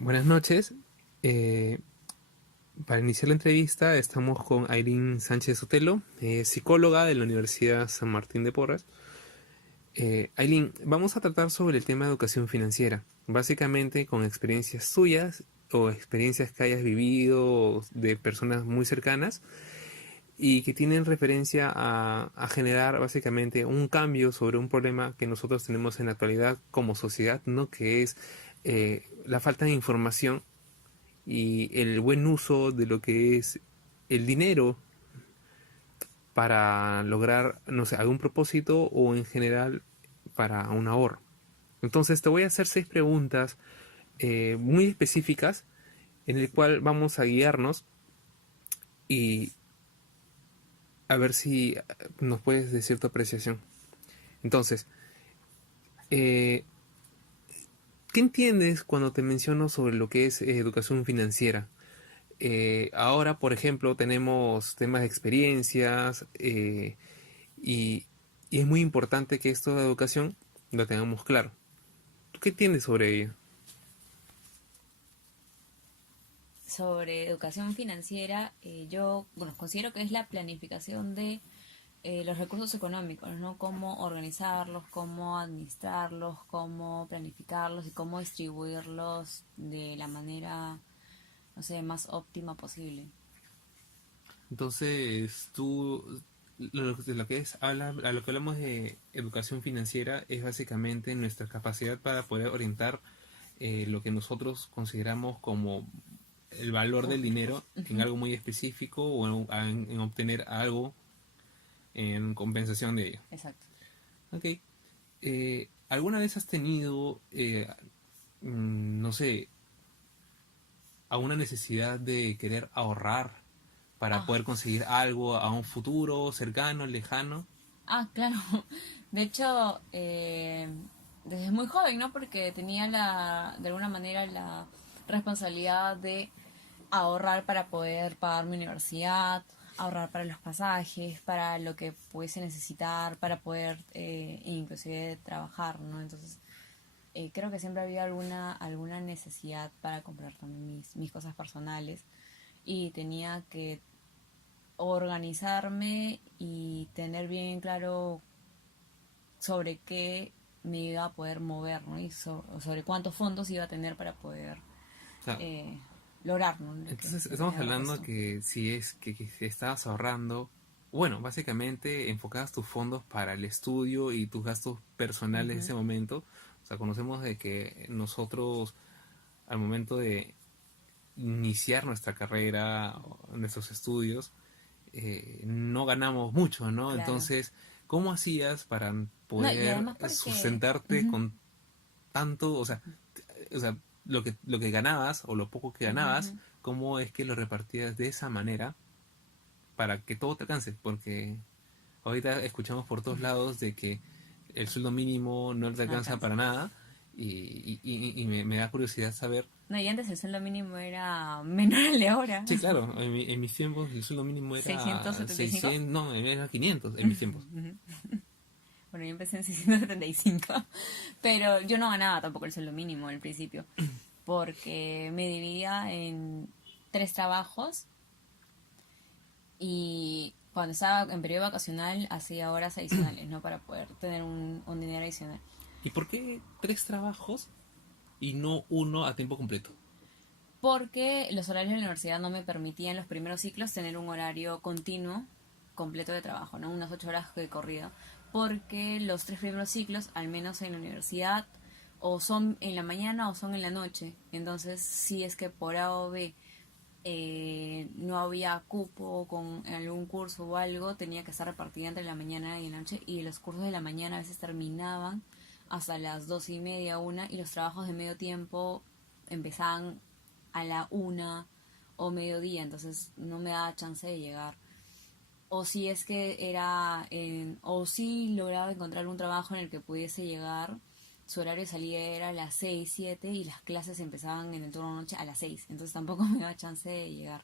Buenas noches. Eh, para iniciar la entrevista estamos con Ailín Sánchez Sotelo, psicóloga de la Universidad San Martín de Porres. Ailín, vamos a tratar sobre el tema de educación financiera, básicamente con experiencias tuyas o experiencias que hayas vivido de personas muy cercanas y que tienen referencia a generar básicamente un cambio sobre un problema que nosotros tenemos en la actualidad como sociedad, ¿no? Que es la falta de información y el buen uso de lo que es el dinero para lograr, no sé, algún propósito o en general para un ahorro. Entonces te voy a hacer 6 preguntas muy específicas en el cual vamos a guiarnos y a ver si nos puedes decir tu apreciación. Entonces, eh, ¿qué entiendes cuando te menciono sobre lo que es educación financiera? Ahora, por ejemplo, tenemos temas de experiencias, y, y es muy importante que esto de educación lo tengamos claro. ¿Tú qué entiendes sobre ello? Sobre educación financiera, yo, bueno, considero que es la planificación de los recursos económicos, ¿no? Cómo organizarlos, cómo administrarlos, cómo planificarlos y cómo distribuirlos de la manera, no sé, más óptima posible. Entonces, tú, de lo que es, a lo que hablamos de educación financiera es básicamente nuestra capacidad para poder orientar lo que nosotros consideramos como el valor del dinero en Ujú. algo muy específico o en obtener algo en compensación de ello. Exacto. Ok. ¿Alguna vez has tenido, no sé, a una necesidad de querer ahorrar para Ah, poder conseguir algo a un futuro cercano, lejano? claro. De hecho, desde muy joven, ¿no? Porque tenía de alguna manera la responsabilidad de ahorrar para poder pagar mi universidad, ahorrar para los pasajes, para lo que pudiese necesitar, para poder inclusive trabajar, ¿no? Entonces, creo que siempre había alguna necesidad para comprar también mis cosas personales y tenía que organizarme y tener bien claro sobre qué me iba a poder mover, ¿no? Y sobre cuántos fondos iba a tener para poder O sea, eh, lograr, ¿no? entonces Lo que estamos me había hablando propuesto. que si es que estabas ahorrando, bueno, básicamente enfocabas tus fondos para el estudio y tus gastos personales en Ujú. ese momento. O sea, conocemos de que nosotros al momento de iniciar nuestra carrera, nuestros estudios, no ganamos mucho, ¿no? Claro. Entonces, ¿cómo hacías para No, y poder además porque... sustentarte ujú, con tanto, o sea, lo que ganabas o lo poco que ujú, ganabas, ujú. cómo es que lo repartías de esa manera para que todo te alcance? Porque ahorita escuchamos por todos lados de que el sueldo mínimo no te No alcanza alcanza. para nada y me da curiosidad saber. No, y antes el sueldo mínimo era menor al de ahora. Sí, claro, en mis tiempos el sueldo mínimo seiscientos era setenta y cinco 600, no, era 500 en mis tiempos. Bueno, yo empecé en 675. Pero yo no ganaba tampoco el sueldo mínimo al principio. Porque me dividía en tres trabajos. Y cuando estaba en periodo vacacional hacía horas adicionales, ¿no? Para poder tener un dinero adicional. ¿Y por qué 3 trabajos y no uno a tiempo completo? Porque los horarios de la universidad no me permitían en los primeros ciclos tener un horario continuo, completo de trabajo, ¿no? Unas 8 horas de corrido. Porque los 3 primeros ciclos, al menos en la universidad, o son en la mañana o son en la noche. Entonces, si es que por A o B no había cupo con algún curso o algo, tenía que estar repartida entre la mañana y la noche. Y los cursos de la mañana a veces terminaban hasta las 12:30, una, y los trabajos de medio tiempo empezaban a la 1 o mediodía, entonces no me daba chance de llegar. O si es que o si lograba encontrar un trabajo en el que pudiese llegar, su horario de salida era a las 6 7 y las clases empezaban en el turno de noche a las 6, entonces tampoco me daba chance de llegar.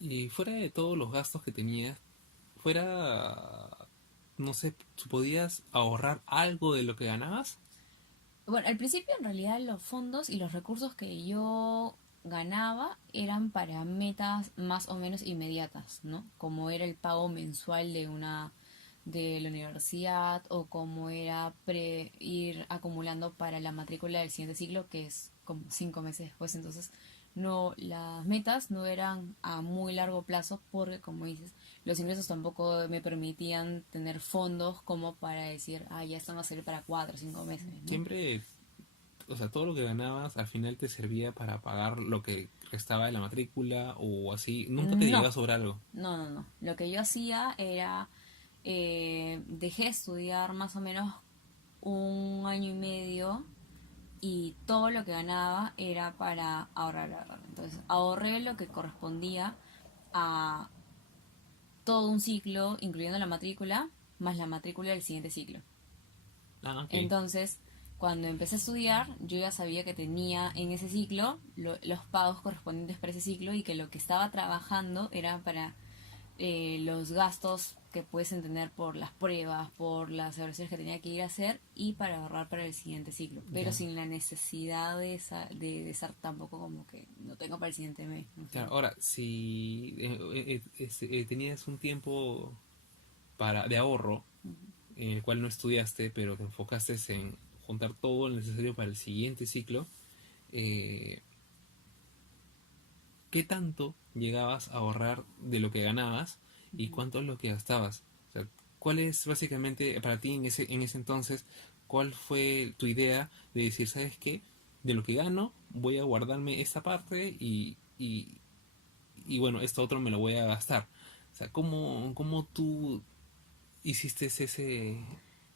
Y fuera de todos los gastos que tenías, fuera, no sé, ¿podías ahorrar algo de lo que ganabas? Bueno, al principio en realidad los fondos y los recursos que yo ganaba eran para metas más o menos inmediatas, ¿no? Como era el pago mensual de la universidad o como era ir acumulando para la matrícula del siguiente ciclo, que es como 5 meses después. Entonces, no, las metas no eran a muy largo plazo porque, como dices, los ingresos tampoco me permitían tener fondos como para decir, ah, ya esto va a servir para 4 o 5 meses, ¿no? Siempre, o sea, todo lo que ganabas al final te servía para pagar lo que restaba de la matrícula o así. Nunca te llegaba No, a sobrar algo. no. Lo que yo hacía era, dejé de estudiar más o menos 1 año y medio y todo lo que ganaba era para ahorrar. Entonces ahorré lo que correspondía a todo un ciclo, incluyendo la matrícula, más la matrícula del siguiente ciclo. Ah, ok. Entonces, cuando empecé a estudiar, yo ya sabía que tenía en ese ciclo los pagos correspondientes para ese ciclo y que lo que estaba trabajando era para los gastos que puedes tener por las pruebas, por las evaluaciones que tenía que ir a hacer y para ahorrar para el siguiente ciclo, pero Ya. sin la necesidad de estar tampoco como que no tengo para el siguiente mes. O Claro, sea, ahora, si tenías un tiempo de ahorro en el cual no estudiaste, pero te enfocaste en juntar todo lo necesario para el siguiente ciclo, eh, ¿qué tanto llegabas a ahorrar de lo que ganabas y cuánto es lo que gastabas? O sea, ¿cuál es básicamente para ti en ese entonces, cuál fue tu idea de decir, ¿sabes qué? De lo que gano, voy a guardarme esta parte y bueno, esto otro me lo voy a gastar. O sea, ¿cómo tú hiciste ese...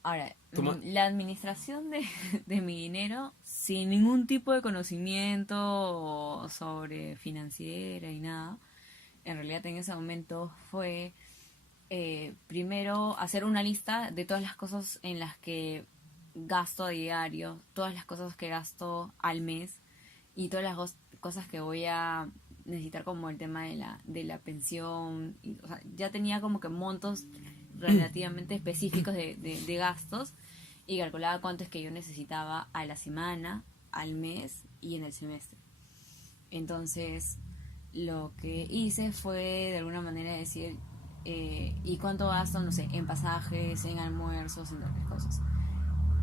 ahora, Toma... la administración de mi dinero sin ningún tipo de conocimiento sobre financiera y nada, en realidad en ese momento fue primero hacer una lista de todas las cosas en las que gasto a diario, todas las cosas que gasto al mes y todas las cosas que voy a necesitar como el tema de la pensión. O sea, ya tenía como que montos relativamente específicos de gastos y calculaba cuánto es que yo necesitaba a la semana, al mes y en el semestre. Entonces, lo que hice fue de alguna manera decir, ¿y cuánto gasto? No sé, en pasajes, en almuerzos, en otras cosas.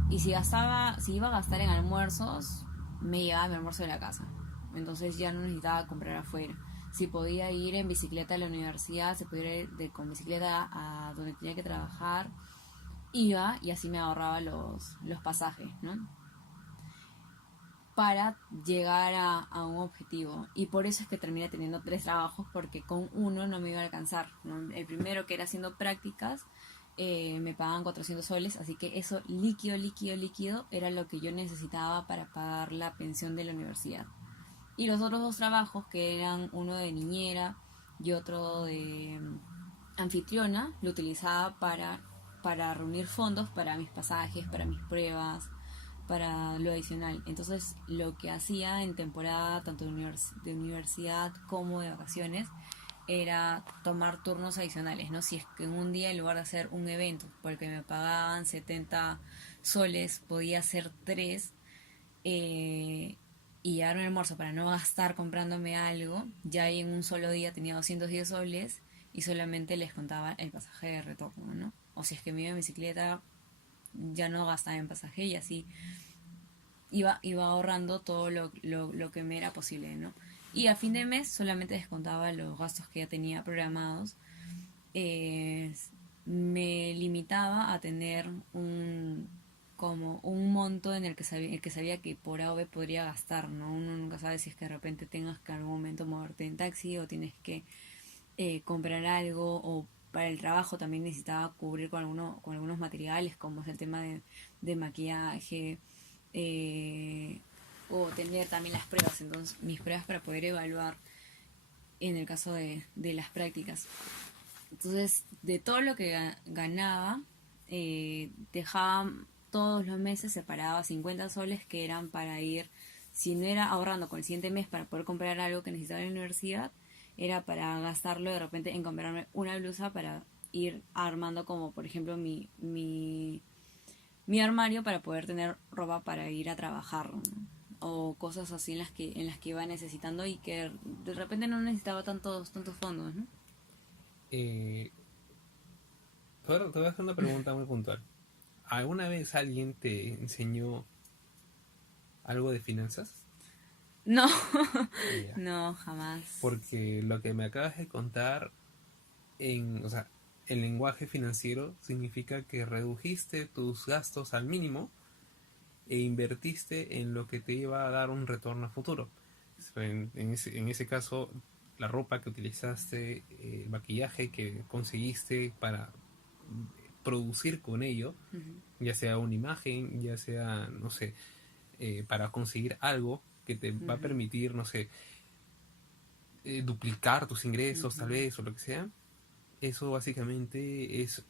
Y si iba a gastar en almuerzos, me llevaba mi almuerzo de la casa. Entonces ya no necesitaba comprar afuera. Si podía ir en bicicleta a la universidad, se podía ir con bicicleta a donde tenía que trabajar, iba y así me ahorraba los pasajes, ¿no? Para llegar a un objetivo. Y por eso es que terminé teniendo 3 trabajos, porque con uno no me iba a alcanzar, ¿no? El primero, que era haciendo prácticas, me pagaban 400 soles, así que eso líquido era lo que yo necesitaba para pagar la pensión de la universidad. Y los otros 2 trabajos, que eran uno de niñera y otro de anfitriona, lo utilizaba para reunir fondos para mis pasajes, para mis pruebas, para lo adicional. Entonces, lo que hacía en temporada, tanto de universidad como de vacaciones, era tomar turnos adicionales, ¿no? Si es que en un día, en lugar de hacer un evento, porque me pagaban 70 soles, podía hacer 3, eh, y llevarme el almuerzo para no gastar comprándome algo, ya ahí en un solo día tenía 210 soles y solamente les contaba el pasaje de retorno, ¿no? O si es que me iba en bicicleta, ya no gastaba en pasaje y así iba ahorrando todo lo que me era posible, ¿no? Y a fin de mes solamente descontaba los gastos que ya tenía programados. Eh, Me limitaba a tener como un monto en el que sabía que por A o B podría gastar, ¿no? Uno nunca sabe si es que de repente tengas que en algún momento moverte en taxi o tienes que comprar algo, o para el trabajo también necesitaba cubrir con algunos materiales, como es el tema de maquillaje, eh, o tener también las pruebas, entonces mis pruebas para poder evaluar en el caso de las prácticas. Entonces, de todo lo que ganaba, dejaba todos los meses, separaba 50 soles que eran para ir, si no era ahorrando con el siguiente mes para poder comprar algo que necesitaba en la universidad, era para gastarlo de repente en comprarme una blusa para ir armando como por ejemplo mi mi armario para poder tener ropa para ir a trabajar, ¿no? O cosas así en las que iba necesitando y que de repente no necesitaba tantos fondos, ¿no? Eh, te voy a hacer una pregunta muy puntual. ¿Alguna vez alguien te enseñó algo de finanzas? No, Ya. no, jamás. Porque lo que me acabas de contar o sea, el lenguaje financiero significa que redujiste tus gastos al mínimo e invertiste en lo que te iba a dar un retorno a futuro. En ese caso, la ropa que utilizaste, el maquillaje que conseguiste para producir con ello, Ujú, ya sea una imagen, ya sea, no sé, para conseguir algo que te va a ujú, permitir, no sé, duplicar tus ingresos ujú, tal vez o lo que sea. Eso básicamente es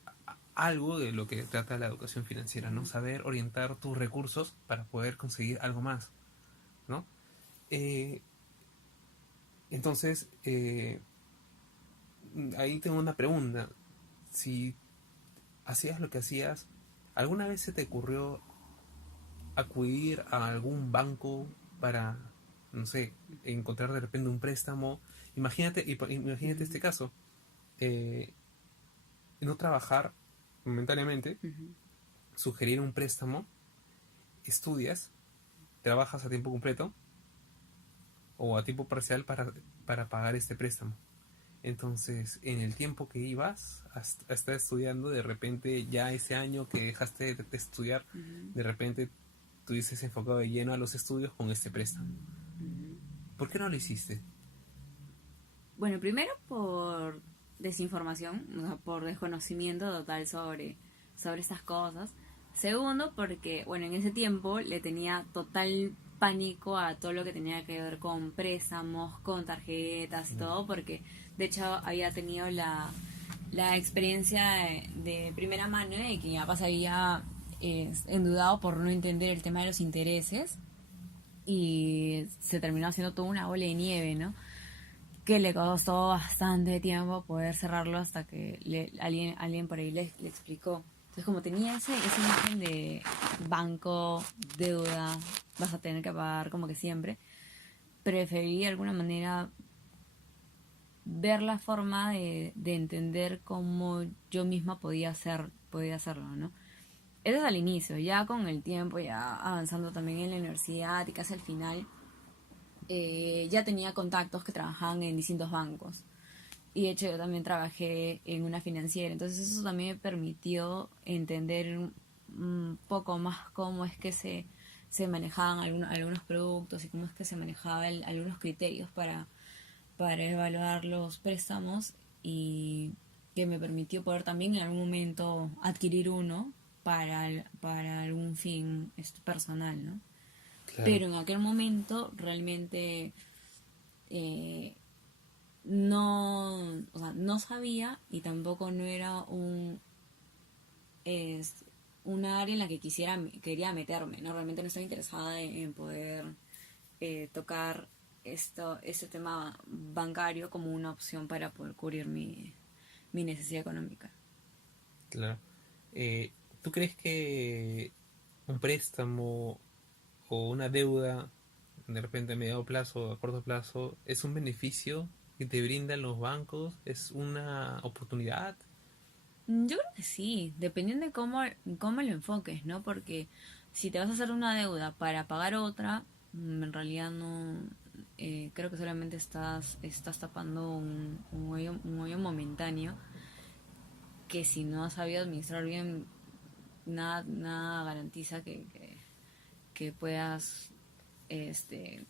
algo de lo que trata la educación financiera, ¿no? ujú. Saber orientar tus recursos para poder conseguir algo más, ¿no? Eh, entonces, ahí tengo una pregunta. Si hacías lo que hacías, ¿alguna vez se te ocurrió acudir a algún banco para, no sé, encontrar de repente un préstamo? Imagínate Ujú, este caso. eh, no trabajar momentáneamente, ujú. sugerir un préstamo, estudias, trabajas a tiempo completo o a tiempo parcial para pagar este préstamo. Entonces, en el tiempo que ibas a estar estudiando, de repente ya ese año que dejaste de estudiar, Ujú, de repente tuvieses enfocado de lleno a los estudios con este préstamo. ujú. ¿Por qué no lo hiciste? Bueno, primero por desinformación, o sea, por desconocimiento total sobre estas cosas. Segundo, porque, bueno, en ese tiempo le tenía total pánico a todo lo que tenía que ver con préstamos, con tarjetas y Claro. todo, porque de hecho había tenido la experiencia de primera mano de que mi papá se había endeudado por no entender el tema de los intereses y se terminó haciendo toda una bola de nieve, ¿no? Que le costó bastante tiempo poder cerrarlo hasta que alguien por ahí le explicó. Entonces, como tenía esa imagen de banco, deuda, vas a tener que pagar como que siempre, preferí de alguna manera ver la forma de entender cómo yo misma podía hacerlo, ¿no? Eso es al inicio, ya con el tiempo, ya avanzando también en la universidad y casi al final, ya tenía contactos que trabajaban en distintos bancos. Y de hecho yo también trabajé en una financiera, entonces eso también me permitió entender un poco más cómo es que se manejaban algunos productos y cómo es que se manejaban algunos criterios para evaluar los préstamos y que me permitió poder también en algún momento adquirir uno para algún fin personal, ¿no? Claro, Pero en aquel momento realmente eh, no, o sea, no sabía y tampoco no era es, una área en la que quería meterme, ¿no? Realmente no estaba interesada en poder tocar este tema bancario como una opción para poder cubrir mi necesidad económica. claro. Eh, ¿Tú crees que un préstamo o una deuda, de repente a mediano plazo o a corto plazo, es un beneficio que te brindan los bancos? ¿Es una oportunidad? Yo creo que sí, dependiendo de cómo lo enfoques, ¿no? Porque si te vas a hacer una deuda para pagar otra, en realidad no, creo que solamente estás tapando un hoyo momentáneo que si no has sabido administrar bien, nada garantiza que puedas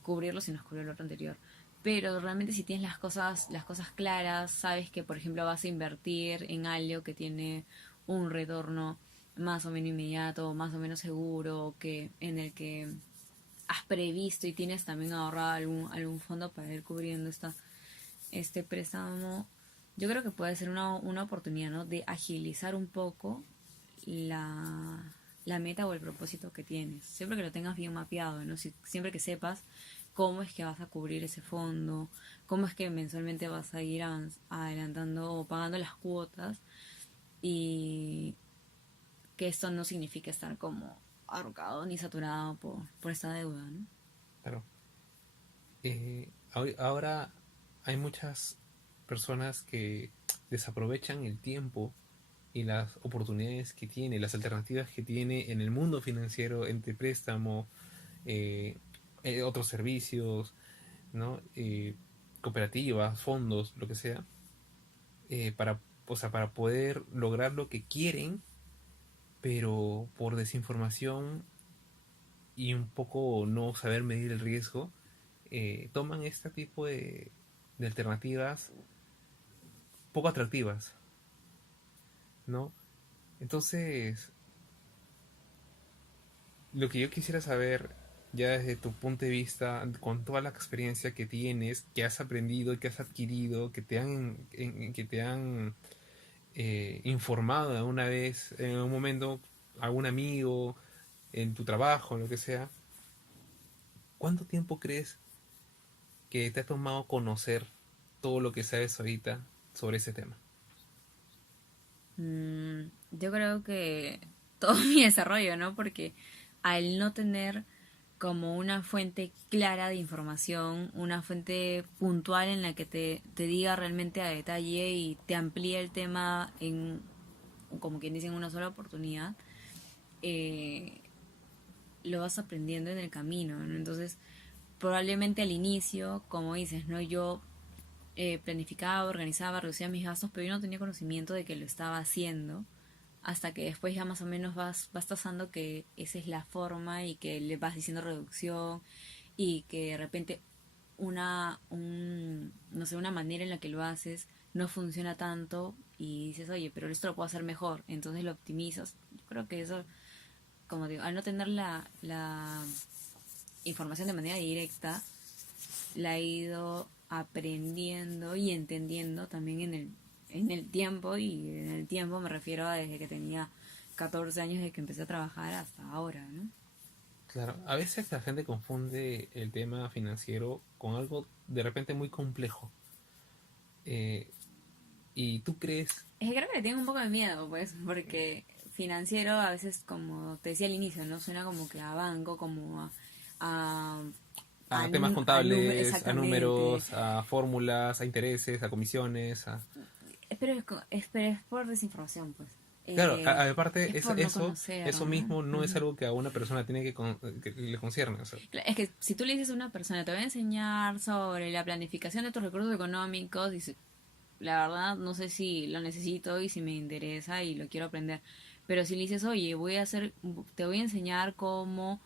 cubrirlo si no has cubierto el otro anterior. Pero realmente si tienes las cosas claras, sabes que por ejemplo vas a invertir en algo que tiene un retorno más o menos inmediato, más o menos seguro, que en el que has previsto y tienes también ahorrado algún fondo para ir cubriendo este préstamo, yo creo que puede ser una oportunidad, ¿no? De agilizar un poco la meta o el propósito que tienes. Siempre que lo tengas bien mapeado, ¿no? Siempre que sepas cómo es que vas a cubrir ese fondo, cómo es que mensualmente vas a ir adelantando o pagando las cuotas y que esto no significa estar como ahorcado ni saturado por esta deuda, ¿no? Claro. Ahora hay muchas personas que desaprovechan el tiempo y las oportunidades que tiene, las alternativas que tiene en el mundo financiero entre préstamo, eh, otros servicios, ¿no? Cooperativas, fondos, lo que sea, para, o sea, para poder lograr lo que quieren, pero por desinformación y un poco no saber medir el riesgo, toman este tipo de alternativas poco atractivas, ¿no? Entonces, lo que yo quisiera saber, ya desde tu punto de vista, con toda la experiencia que tienes, que has aprendido, que has adquirido, que te han informado alguna vez, en un momento, algún amigo, en tu trabajo, lo que sea, ¿cuánto tiempo crees que te ha tomado conocer todo lo que sabes ahorita sobre ese tema? Yo creo que todo mi desarrollo, ¿no? Porque al no tener como una fuente clara de información, una fuente puntual en la que te diga realmente a detalle y te amplíe el tema en, como quien dice, en una sola oportunidad, eh, lo vas aprendiendo en el camino, ¿no? Entonces, probablemente al inicio, como dices, ¿no? Yo planificaba, organizaba, reducía mis gastos, pero yo no tenía conocimiento de que lo estaba haciendo hasta que después ya más o menos vas tasando que esa es la forma y que le vas diciendo reducción y que de repente no sé, una manera en la que lo haces no funciona tanto y dices, oye, pero esto lo puedo hacer mejor, entonces lo optimizas. Yo creo que eso, como digo, al no tener la información de manera directa, la he ido aprendiendo y entendiendo también en el tiempo, y en el tiempo me refiero a desde que tenía 14 años de que empecé a trabajar hasta ahora, ¿no? Claro, a veces la gente confunde el tema financiero con algo de repente muy complejo. Eh, ¿Y tú crees? Es que creo que le tengo un poco de miedo, pues, porque financiero a veces, como te decía al inicio, ¿no? Suena como que a banco, como a, A temas a contables, a exactamente. números, a fórmulas, a intereses, a comisiones, a... Pero es por desinformación, pues. Claro, aparte Es por no conocer, eso ¿no? mismo no es algo que a una persona tiene que le concierne. O sea, Es que si tú le dices a una persona, te voy a enseñar sobre la planificación de tus recursos económicos, dice, la verdad no sé si lo necesito y si me interesa y lo quiero aprender. Pero si le dices, oye, te voy a enseñar cómo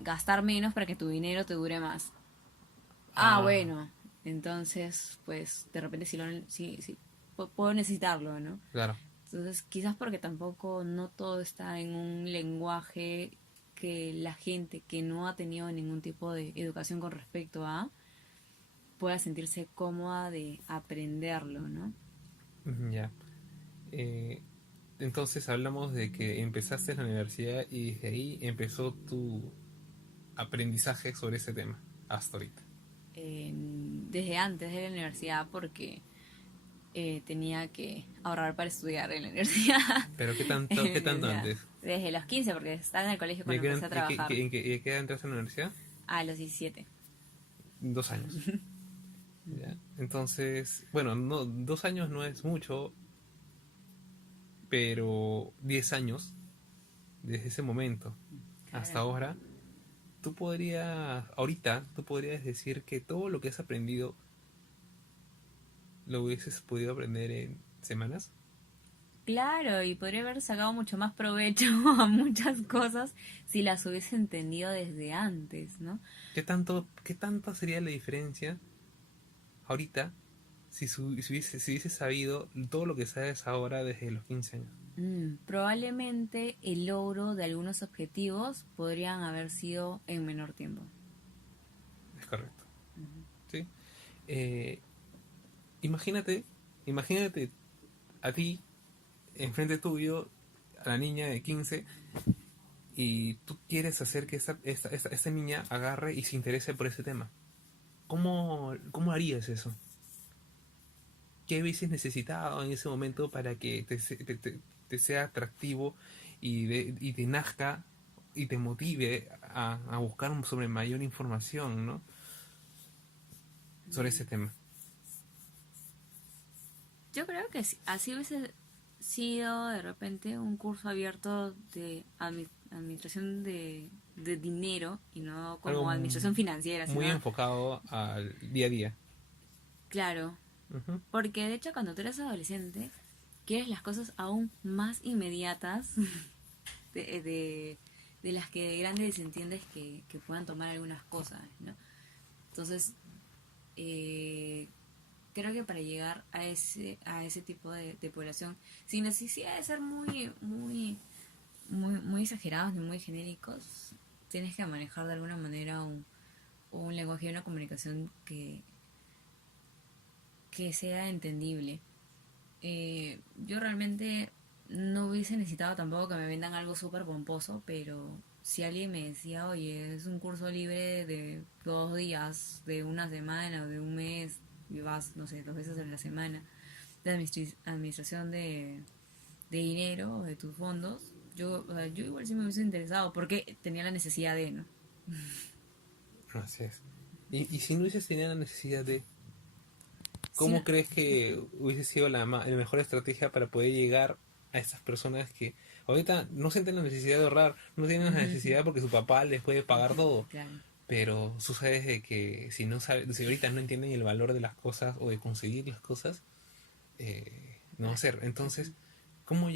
gastar menos para que tu dinero te dure más. Ah, ah, bueno, entonces, pues de repente sí, puedo necesitarlo, ¿no? claro. Entonces, quizás porque tampoco no todo está en un lenguaje que la gente que no ha tenido ningún tipo de educación con respecto a pueda sentirse cómoda de aprenderlo, ¿no? Ya. Eh, entonces hablamos de que empezaste en la universidad y desde ahí empezó tu aprendizaje sobre ese tema, hasta ahorita. Desde antes de la universidad porque tenía que ahorrar para estudiar en la universidad. Pero En la qué tanto universidad. antes? Desde los 15 porque estaba en el colegio ¿Y cuando empecé a trabajar. en qué edad entraste a la universidad? A los 17. 2 años. ¿Ya? Entonces, bueno, no, 2 años no es mucho, pero 10 años, desde ese momento hasta Claro. ahora, tú podrías decir que todo lo que has aprendido lo hubieses podido aprender en semanas. Claro, y podría haber sacado mucho más provecho a muchas cosas si las hubiese entendido desde antes, ¿no? Qué tanto sería la diferencia ahorita si hubieses sabido todo lo que sabes ahora desde los 15 años? Probablemente el logro de algunos objetivos podrían haber sido en menor tiempo. Es correcto. ¿Sí? Eh, imagínate, imagínate a ti, enfrente tuyo, a la niña de 15, y tú quieres hacer que esta niña agarre y se interese por ese tema. ¿Cómo harías eso? ¿Qué hubieses necesitado en ese momento para que te sea atractivo y te nazca y te motive a buscar sobre mayor información, ¿no? Sobre ese tema. Yo creo que así hubiese sido de repente un curso abierto de administración de dinero y no Algo como administración financiera, muy sino, enfocado al día a día. claro, Ujú. porque de hecho cuando tú eres adolescente quieres las cosas aún más inmediatas de las que de grandes entiendes que puedan tomar algunas cosas, ¿no? Entonces, eh, creo que para llegar a ese tipo de población, sin necesidad de ser muy exagerados ni muy genéricos, tienes que manejar de alguna manera un lenguaje y una comunicación que sea entendible. Yo realmente no hubiese necesitado tampoco que me vendan algo súper pomposo, pero si alguien me decía, oye, es un curso libre de 2 días, de una semana o de un mes, y vas, no sé, 2 veces a la semana, de administración de dinero, de tus fondos, yo, o sea, yo igual sí me hubiese interesado porque tenía la necesidad de, ¿no? Así es. Y si no hubieses tenido la necesidad de, Sí, ¿cómo crees que hubiese sido la mejor estrategia para poder llegar a estas personas que ahorita no sienten la necesidad de ahorrar, no tienen la necesidad porque su papá les puede pagar todo? claro. Pero tú sabes de que si ahorita no entienden el valor de las cosas o de conseguir las cosas, no va a ser. Entonces, ¿cómo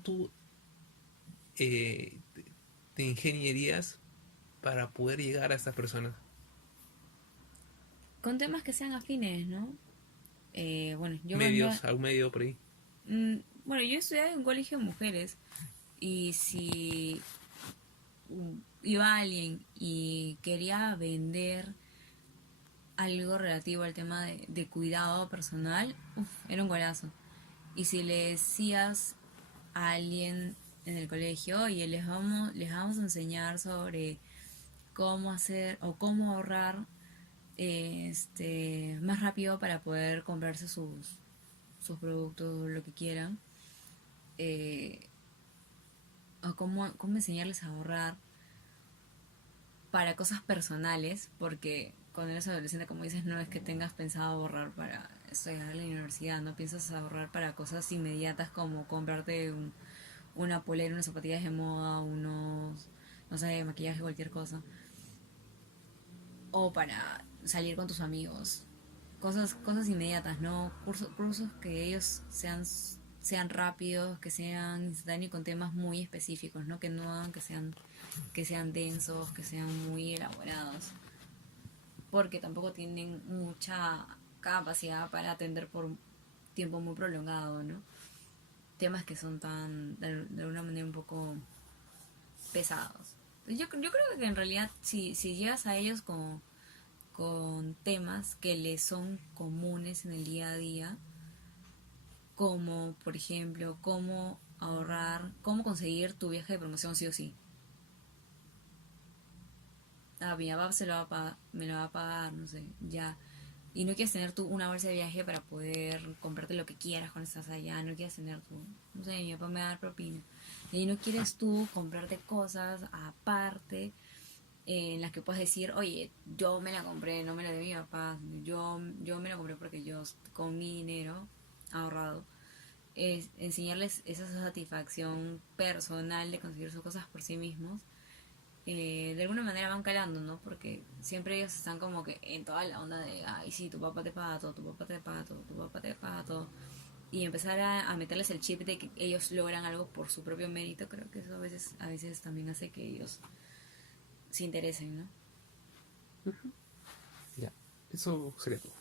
tú eh, te ingenierías para poder llegar a estas personas? Con temas que sean afines, ¿no? Bueno, yo cuando... Medios, algún medio por ahí. Bueno, yo estudiaba en un colegio de mujeres y si iba alguien y quería vender algo relativo al tema de cuidado personal, era un golazo. Y si le decías a alguien en el colegio, y les vamos a enseñar sobre cómo hacer o cómo ahorrar más rápido para poder comprarse sus productos, lo que quieran, eh, o cómo enseñarles a ahorrar para cosas personales, porque cuando eres adolescente, como dices, no es que tengas pensado ahorrar para estudiar en la universidad, no piensas ahorrar para cosas inmediatas como comprarte una polera, unas zapatillas de moda, unos, no sé, maquillaje, cualquier cosa, o para salir con tus amigos. Cosas inmediatas, ¿no? Cursos que ellos sean rápidos, que sean instantáneos con temas muy específicos, ¿no? Que no hagan que sean densos, que sean muy elaborados, porque tampoco tienen mucha capacidad para atender por un tiempo muy prolongado, ¿no? Temas que son de alguna manera un poco pesados. Yo creo que en realidad si llegas a ellos con temas que les son comunes en el día a día, como por ejemplo cómo ahorrar, cómo conseguir tu viaje de promoción sí o sí. Ah, mi papá me lo va a pagar, no sé, ya. Y no quieres tener tú una bolsa de viaje para poder comprarte lo que quieras cuando estás allá, no quieres tener tú, no sé, mi papá me va a dar propina. Y no quieres tú comprarte cosas aparte en las que puedas decir, oye, yo me la compré, no me la de mi papá, yo me la compré porque yo con mi dinero ahorrado. Es enseñarles esa satisfacción personal de conseguir sus cosas por sí mismos, de alguna manera van calando, ¿no? Porque siempre ellos están como que en toda la onda de, ay, sí, tu papá te paga todo, tu papá te paga todo, tu papá te paga todo. Y empezar a meterles el chip de que ellos logran algo por su propio mérito, creo que eso a veces también hace que ellos se interesen, ¿no? Ya, eso sería todo.